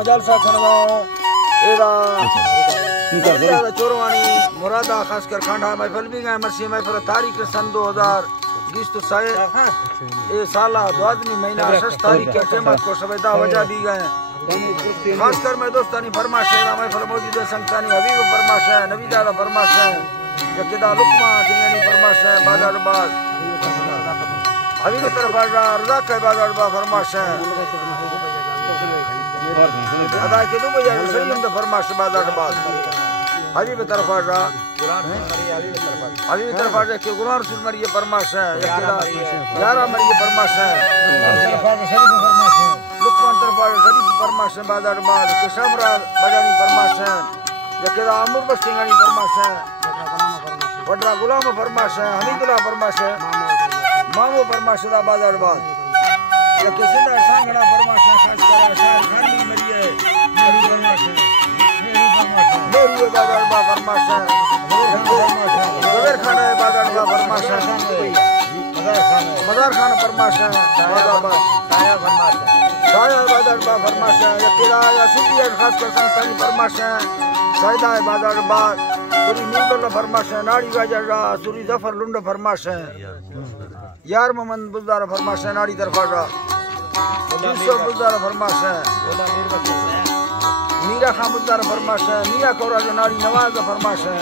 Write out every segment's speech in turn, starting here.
जलसा खनवा एदा चोरवानी मुरादा खासकर खांडा महफिल भी गए मसी महफिल तारीख सन 2020 तो साए ए साला द्वादनी महीना 6 तारीख के क़यामत को सवेदा वजह दी गए खासकर मैं दोस्तानी फरमाश है महफिल मौजूद है संतानी हबीब फरमाश है नबी दादा फरमाश है यकिदा लुकमा यानी फरमाश है बाजार बाद हबीब तरफ रजा के बाजार बाद फरमाश है अदा के दो भैया सलीम द फरमाश बाजार बाद हबीब तरफ हबीब तरफ के कुरान रसूल मरिए फरमाश है यकिदा यारा मरिए फरमाश है लुकमान तरफ शरीफ फरमाश है बाजार बाद के शमरा बजानी फरमाश है यकिदा अमर बस्तिंगानी फरमाश है वडरा गुलाम फरमाश है हमीदुल्लाह फरमाश है मामू फरमाश दा बाजार बाद यके सिंधा सांगड़ा फरमाश है खास करा शायर खानी मरिए मेरी फरमाश है मेरी बाजार बाद फरमाश है जवेर खान है बाजार बाद फरमाश है मजार खान फरमाश है बाजार बाद साया फरमाश है साया बाजार बाद फरमाश है यकिदा या सिटी खास कर संतानी फरमाश है साइदा बाजार बाद सुरी नींदुल्लाह फरमाश है नाड़ी बाजार सुरी जफर लुंड फरमाश है यार मोहम्मद बुज़दार फरमाश है नाड़ी तरफा यूसुफ बुज़दार फरमाश है मीरा खान बुज़दार फरमाश है मियां कौरा जो नाड़ी नवाज फरमाश है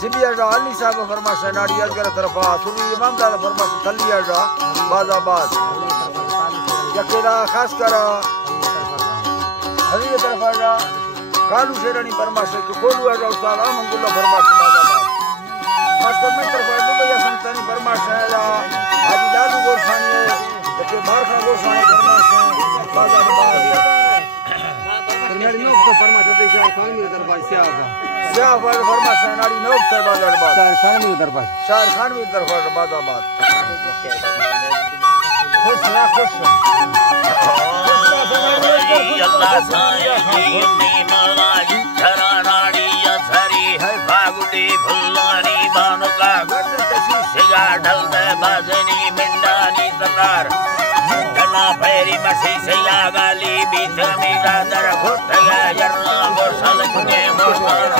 सिबिया जो अली साहब फरमाश है नाड़ी अजगर तरफा सुनी इमाम दादा फरमाश थलिया जो बाजाबाद यकेदा खास कर हरी तरफा जो कालू शेरानी फरमाश है कोलू जो उस्ताद अहमदुल्लाह फरमाश बाजाबाद मास्टर में तरफा दुबैया संतानी फरमाश है हाजी लालू गोरखानी है के बारखा गोरखानी फरमाश है बाजाबाद नाड़ी नौक तो फरमाश है शायर खान मेरे दरबार से आगा क्या फरमाश है नाड़ी नौक से बाजाबाद शायर खान मेरे दरबार बाजाबाद खुश ना खुश अल्लाह साईं नी मलाई धरा नाड़ी अधरी है फागुड़ी फुल्लानी बानुका सिगा ढल दे बाजनी मिंडानी सतार ढना फेरी मसी सिया गाली बीच मीरा दर घुट गया यर्रा गोसल के मोहर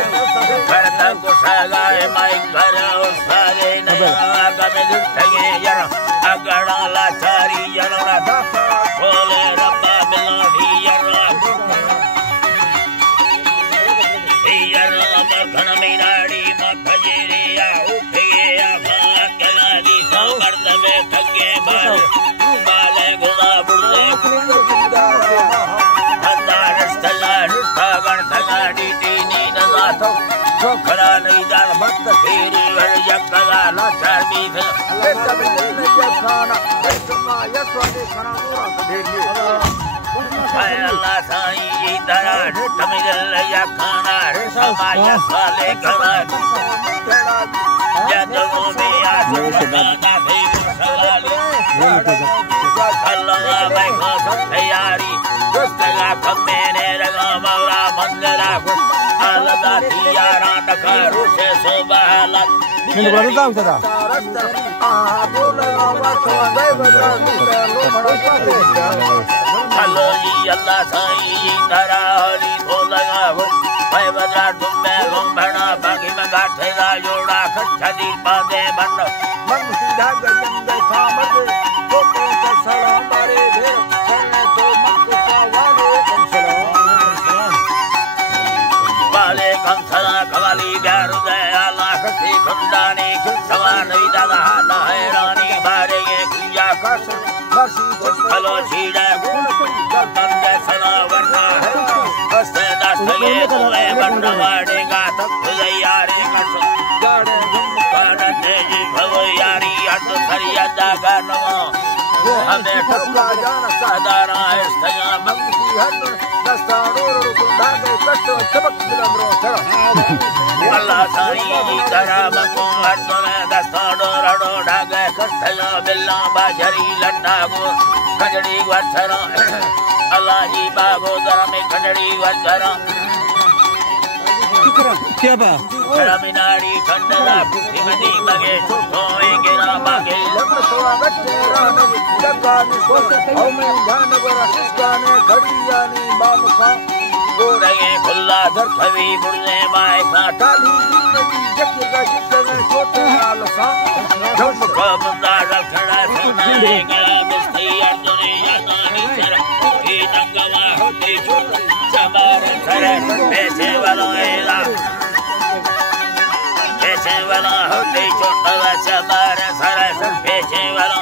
करता गुसागाए माई घर उसारे नया गमे जुट गए यर अगड़ा लाचारी यर्रा बोले रब्बा बिलाही यर्रा घन मीनाड़ी मखजेरे या उठे या भागला दी सामर्द में थके बाल बाले गुला बुले अंदार स्थला रुष्टागण थगाड़ी दीनी नजा तो छोखरा नहीं जान भक्त फेरी हर यकला लाचार भी फिर तभी नहीं खाना ऐसा यस्वादे खाना दूरा भेजिए अल्लाह साईं दरा तमिल या खाना समाया साले करा जदों में आसुदा का भी सलाले अल्लाह भाई को तैयारी दोस्तगा खमेने रगा मौला मंदरा अलगा तियारा नखरू से सुबह मैं बोल रहा हूं दादा आ बोला बात गए बता लो बड़ा हेलो जी अल्लाह साईं दरा हरी बोलगा भाई बजा तुम में घुमना बाकी में गाठेगा जोड़ा खच्चदी बांधे बन मन सीधा गजन देखा मत तो सलाम मारे दे चलने तो मत वाले वाले कंसला कवाली प्यार दे अल्लाह कसी खुंडानी सवान दादा ना हैरानी बारे ये कुया कस मसी हेलो सीधा बंदे सना वरना है हस्ते दस्तगे तुले बनवाड़े का तक यारे कस गाड़े गाड़े तेजी भव यारी अट खरियादा का नवा वो हमें ठुका जाना साधारण है सया मंगी हट दस्तानों रुकुंडा के कष्ट चमक बिलमरो चला अल्लाह साईं करा बको हट में दस्तानों रडो ढागे कष्टया बिल्ला बाजरी लट्टा गो खजड़ी वचरा अल्लाह ही बागो दर में खजड़ी वचरा क्या बा रमिनारी चंदना कुतिमदी मगे होएंगे ना बागे लम्ब स्वागत राम जगाने को हमें ध्यान बरा सिस्काने खड़ियाने बामुखा गोरे खुल्ला दरथवी बुरने माए सा डाली जिंदगी जगेगा जितने छोटे हाल सा धम का बंदा रखड़ा सुनाएगा मिस्ती अर्जुनी यादानी सर की नंगवा होती चमार सरे पैसे वाला होती छोटा चमार सरे पैसे वाला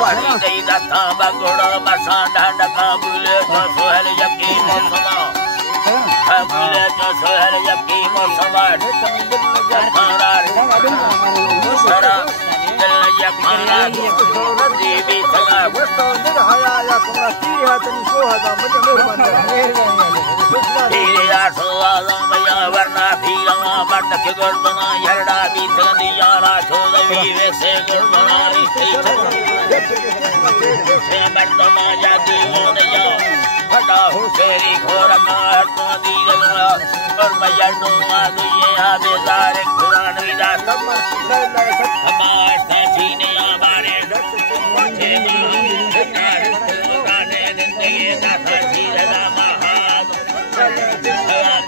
पानी दई दत्ता बगोड़ा मसा ढंडका बुले तो सोहल यकीन सुना बुले तो सोहल यकीन सुना जखारा सरा दिल यखारा देवी सगा वस्तो निर्हया या कुमा तीहा तनी सोहदा मुझे मेहरबानी तेरे आठो आलम या वरना भीरा मर्द के गुरबना यरडा भी तंदिया रा छोदवी वैसे गुरबना रीति से मर्दमा जाती मोनिया फटा हो तेरी घोरना तो दी गया और मैं डूंगा दुए आबेदार कुरान विदा सब हमार साथी ने हमारे छे गाने जिंदगी का साथी रहा महान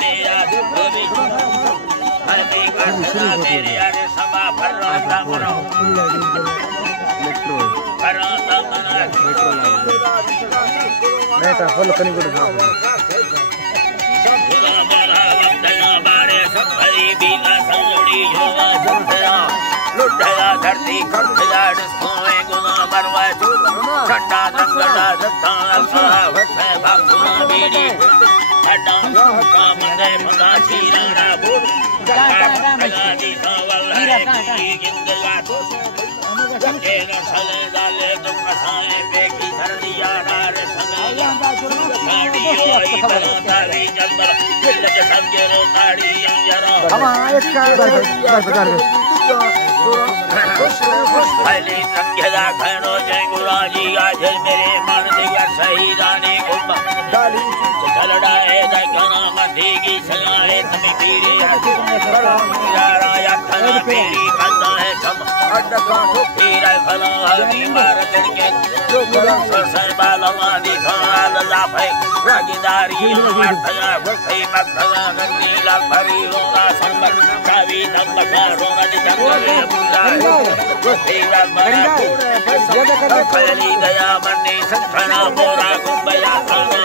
मेरा दुख भी हमें करना तेरे यार समा भर रहा मरो बेटा फुल कनी गुड था लुटेगा धरती खड़खड़ा सोए गुना मरवा ठंडा रंगड़ा धत्ता वसे भागुना बीड़ी ठंडा का मंगे मदा चीरा बुर जगा दी सवल है की जिंदगा के न चले डाले तुम कसाए पे की धर दिया नार सना गाड़ियों आई बना दी जंगल दिल के संगे रो गाड़ी अंजरा हम एक का पहले रंगेदा खनो जय गुराजी आज मेरे मन दिया शहीदाने गुम्बा डाली चलड़ाए दगना मधेगी सगाए तमी पीरी यारा या खना पीरी खना है थम अड्डका पीरा खना हल्दी मार के जो गला सर बालमा दिखा लाफे रागीदारी मारथया वसई मखना गंदी ला भरी रोना संबर कावी नमका रोना दिखा पीरा मरा खली गया मन्नी सखना मोरा गुंबया खाना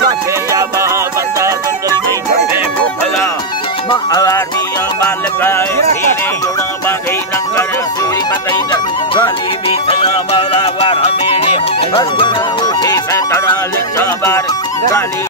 लाखेया महाबंदा बंदरी में भूखला आवादिया मालकाए सीने जुड़ा बागई नंगर सूरी मतई गाली भी थला मारा वार मेरे बस उठे से तड़ा लिखा बार गाली